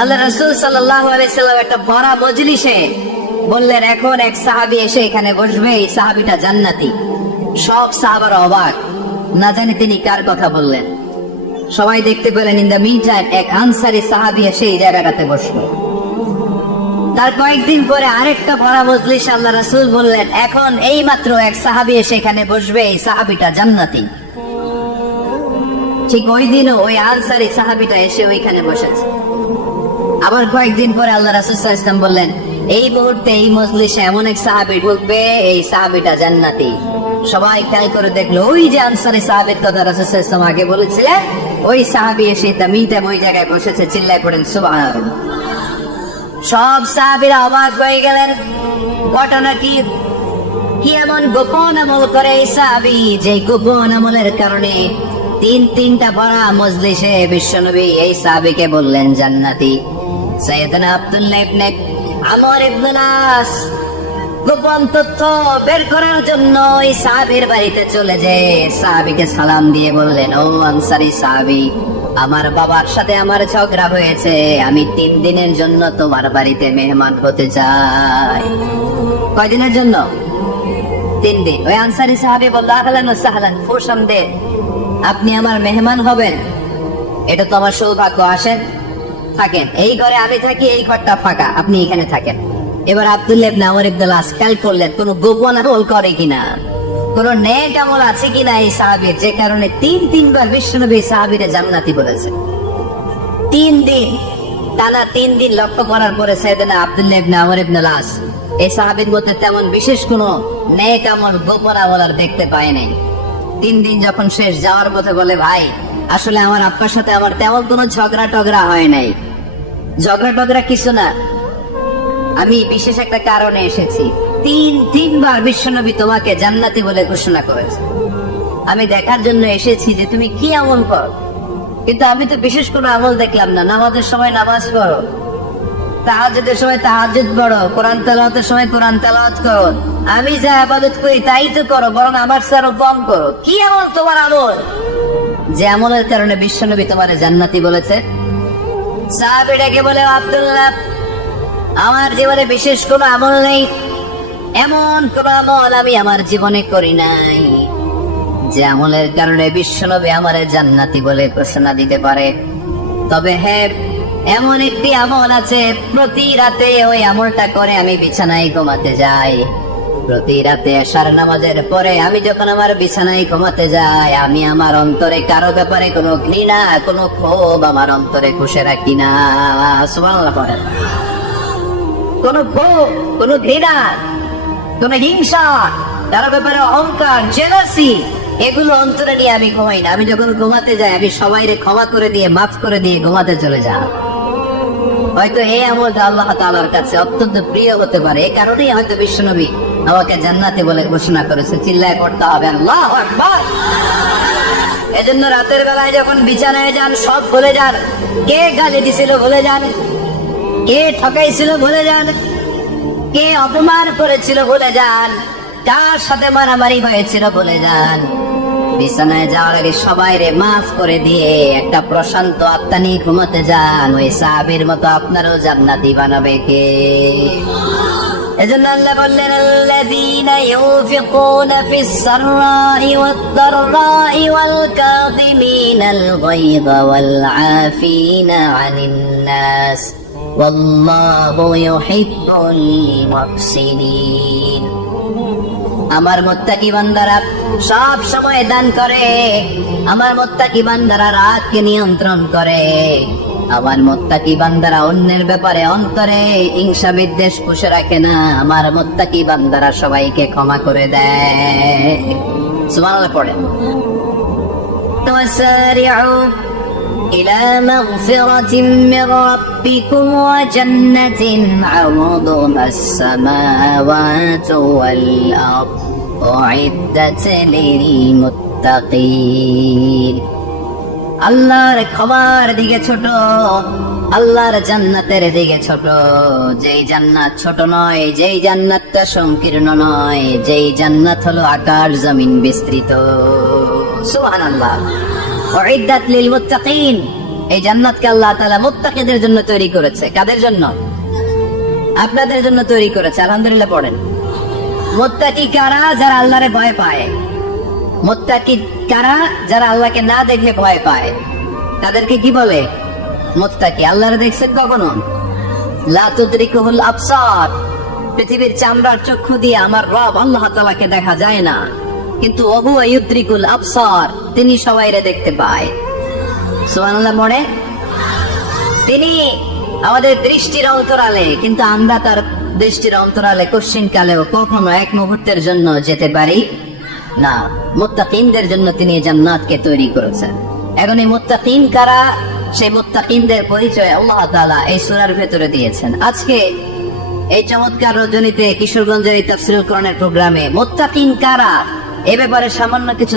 আল্লাহ রাসূল সাল্লাল্লাহু আলাইহি সাল্লাম একটা বড় মজলিসে বললেন, এখন এক সাহাবী এসে এখানে বসবে, এই সাহাবীটা জান্নাতি। সব সাহাবারা অবাক, না জানি তিনি কার কথা বললেন। সবাই দেখতে পেলেন ইন দা মিন টাইম এক আনসারী সাহাবী এসে এই জায়গাটাতে বসলো। তার কয়েকদিন পরে আরেকটা বড় মজলিস আল্লাহ রাসূল বললেন, এখন এই মাত্র এক সাহাবী এসে এখানে বসবে, এই সাহাবীটা জান্নাতি। ঠিক ওই দিনও ওই আনসারী সাহাবীটা এসে ওইখানে বসেছে। আবার কয়েকদিন পরে আল্লাহ রাসূল সাল্লাল্লাহু আলাইহি ওয়াসাল্লাম বললেন, এই মুহূর্তে এই মজলিসে এমন এক সাহাবী ঢুকবে, এই সাহাবীটা জান্নাতি। সবাই খেয়াল করে দেখলো, ওই যে আনসারী সাহাবীর কথা রাসূল সাল্লাল্লাহু আলাইহি ওয়াসাল্লাম আগে বলেছিলেন, ওই সাহাবী এসে তামিনটাম ওই জায়গায় বসেছে। চিল্লায় পড়েন সুবহানাল্লাহ। সব সাহাবীরা অবাক হয়ে গেলেন, ঘটনা কি? কি এমন গোপন আমল করে এই সাহাবী, যে গোপন আমলের কারণে তিনটা বড় মজলিসে বিশ্বনবী এই সাহাবীকে বললেন জান্নাতি। সাইয়েদনা আব্দুল্লাহ ইবনে আমর ইবনে আস গোপন তথ্য বের করার জন্য এই সাহাবীর বাড়িতে চলে যায়। সাহাবীকে সালাম দিয়ে বললেন, ও আনসারী সাহাবী, আমার বাবার সাথে আমার ঝগড়া হয়েছে, আমি 3 দিনের জন্য তোমার বাড়িতে মেহমান হতে চাই। কয়দিনের জন্য? 3 দিন। ওই আনসারী সাহাবী বলল, আহলান ওয়া সাহলান, খুশামদেদ, আপনি আমার মেহমান হবেন, এটা তো আমার সৌভাগ্য। আসেন, থাকেন, এই ঘরে আমি থাকি, এই ঘরটা ফাঁকা, আপনি এখানে থাকেন। এবার আব্দুল্লাহ ইবনে আমর ইবনে আস খেয়াল করলেন কোন গোপন আমল করে কিনা, কোন নেক আমল আছে কিনা এই সাহাবীর, যে কারণে 3বার বিশ্বনবী সাহাবীরে জান্নাতি বলেছে। 3 দিন টানা 3 দিন লক্ষ্য করার পরে সাইয়েদনা আব্দুল্লাহ ইবনে আমর ইবনে আস এই সাহাবীর মধ্যে তেমন বিশেষ কোন নেক আমল, গোপন আমল আর দেখতে পায় নাই। 3 দিন যখন শেষ, যাওয়ার পথে বলে, ভাই আসলে আমার আপনার সাথে আমার তেমন কোনো ঝগড়া টগড়া হয় নাই। ঝগড়া টগড়া কিছু না, আমি বিশেষ একটা কারণে এসেছি। 3বার বিশ্বনবী তোমাকে জান্নাতি বলে ঘোষণা করেছে। আমি দেখার জন্য এসেছি যে তুমি কি আমল করো, কিন্তু আমি তো বিশেষ কোনো আমল দেখলাম না। নামাজের সময় নামাজ পড়ো, তাহাজ্জুদের সময় তাহাজ্জুদ পড়ো, কোরআন তেলাওয়াতের সময় কোরআন তেলাওয়াত করো, আমি যা ইবাদত করি তাই তো করো, বরং আমার চেয়ে আরো কম করো। কি আমল তোমার আমল, যে আমলের কারণে বিশ্বনবী তোমারে জান্নাতি বলেছে? সাহাবীটাকে বলে, আব্দুল্লাহ, আমার জীবনে বিশেষ কোনো আমল নেই, এমন কোন আমল আমি আমার জীবনে করি নাই যে আমলের কারণে বিশ্বনবী আমারে জান্নাতি বলে ঘোষণা দিতে পারে। তবে হ্যাঁ, এমন একটি আমল আছে, প্রতি রাতে ওই আমলটা করে আমি বিছানায় ঘুমাতে যাই। প্রতি রাতে এশার নামাজের পরে আমি যখন আমার বিছানায় ঘুমাতে যাই, আমি আমার অন্তরে কারো ব্যাপারে কোনো ঘৃণা, কোনো ক্ষোভ আমার অন্তরে পুষে রাখি না। সুবহানাল্লাহ পড়েন। কোনো ক্ষোভ, কোনো ঘৃণা, কোনো হিংসা, কারো ব্যাপারে অহংকার, জেলাসি, এগুলো অন্তরে নিয়ে আমি ঘুমাই না। আমি যখন ঘুমাতে যাই, আমি সবাইরে ক্ষমা করে দিয়ে, মাফ করে দিয়ে ঘুমাতে চলে যাই। হয়তো এই আমলটা আল্লাহ তাআলার কাছে অত্যন্ত প্রিয় হতে পারে, এই কারণেই হয়তো বিশ্বনবী আমাকে জান্নাতি বলে ঘোষণা করেছে। চিল্লায় পড়তে হবে আল্লাহু আকবার। এজন্য রাতের বেলায় যখন বিছানায় যান, সব ভুলে যান। কে গালি দিছিল ভুলে যান, কে ঠকাইছিল ভুলে যান, কে অপমান করেছিল ভুলে যান, কার সাথে মারামারি হয়েছিল ভুলে যান। বিছানায় যাওয়ার আগে সবাইরে মাফ করে দিয়ে একটা প্রশান্ত আত্মা নিয়ে ঘুমাতে যান। ওই সাহাবীর মতো আপনারও জান্নাতি বানাবে কে? এজন্য আল্লাহ বললেন, আল্লাযীনা ইউনফিকুনা ফিস সাররাই ওয়াদ দাররাই ওয়াল কাযিমিনাল গায়যা ওয়াল আফিনা আনিন নাস ওয়াল্লাহু ইউহিব্বুল মুহসিনিন। আমার মুত্তাকি বান্দারা সব সময় দান করে, আমার মুত্তাকি বান্দারা রাতকে নিয়ন্ত্রণ করে, আমার মুত্তাকি বান্দারা অন্যের ব্যাপারে অন্তরে হিংসা বিদ্বেষ পুষে রাখে না, আমার মুত্তাকি বান্দারা সবাইকে ক্ষমা করে দেয়। সুবহানাল্লাহ পড়েন। তাসারিউ إلى مغفرة من ربكم وجنة عرضها السماوات والأرض أعدت للمتقين। আল্লাহর ক্ষমার দিকে ছোট, আল্লাহর জান্নাতের দিকে ছোট। যেই জান্নাত ছোট নয়, যেই জান্নাতটা সংকীর্ণ নয়, যেই জান্নাত হলো আকাশ জমিন বিস্তৃত। সুবহানাল্লাহ। উইদ্দাত লিল মুত্তাকিন, এই জান্নাতকে আল্লাহ তাআলা মুত্তাকিদের জন্য তৈরি করেছে। কাদের জন্য? আপনাদের জন্য তৈরি করেছে। আলহামদুলিল্লাহ পড়েন। মুত্তাকি কারা? যারা আল্লাহরে ভয় পায়। মুত্তাকি কারা? যারা আল্লাহকে না দেখে ভয় পায়। তাদেরকে কি বলে? মুত্তাকি। আল্লাহরে দেখছেন কখনো? লা তুদরিকুহুল আবসার। পৃথিবীর চামড়ার চক্ষু দিয়ে আমার রব আল্লাহ তাআলাকে দেখা যায় না, কিন্তু ওহুয়া ইউদরিকুল আবসার, তিনি সবাইরে দেখতে পায়। সুবহানাল্লাহ পড়ে। তিনি আমাদের দৃষ্টির অন্তরালে, কিন্তু আমরা তার দৃষ্টির অন্তরালে কোশ্চিন কালেও কখনো এক মুহূর্তের জন্য যেতে পারি না। মুত্তাকিনদের জন্য তিনি জান্নাতকে তৈরি করেছেন। এখন এই মুত্তাকিন কারা? সেই মুত্তাকিনদের পরিচয় আল্লাহ তাআলা এই সূরার ভেতরে দিয়েছেন। আজকে এই চমৎকার রজনীতে কিশোরগঞ্জের এই তাফসীরুল কোরআনের প্রোগ্রামে মুত্তাকিন কারা এ ব্যাপারে সামান্য কিছু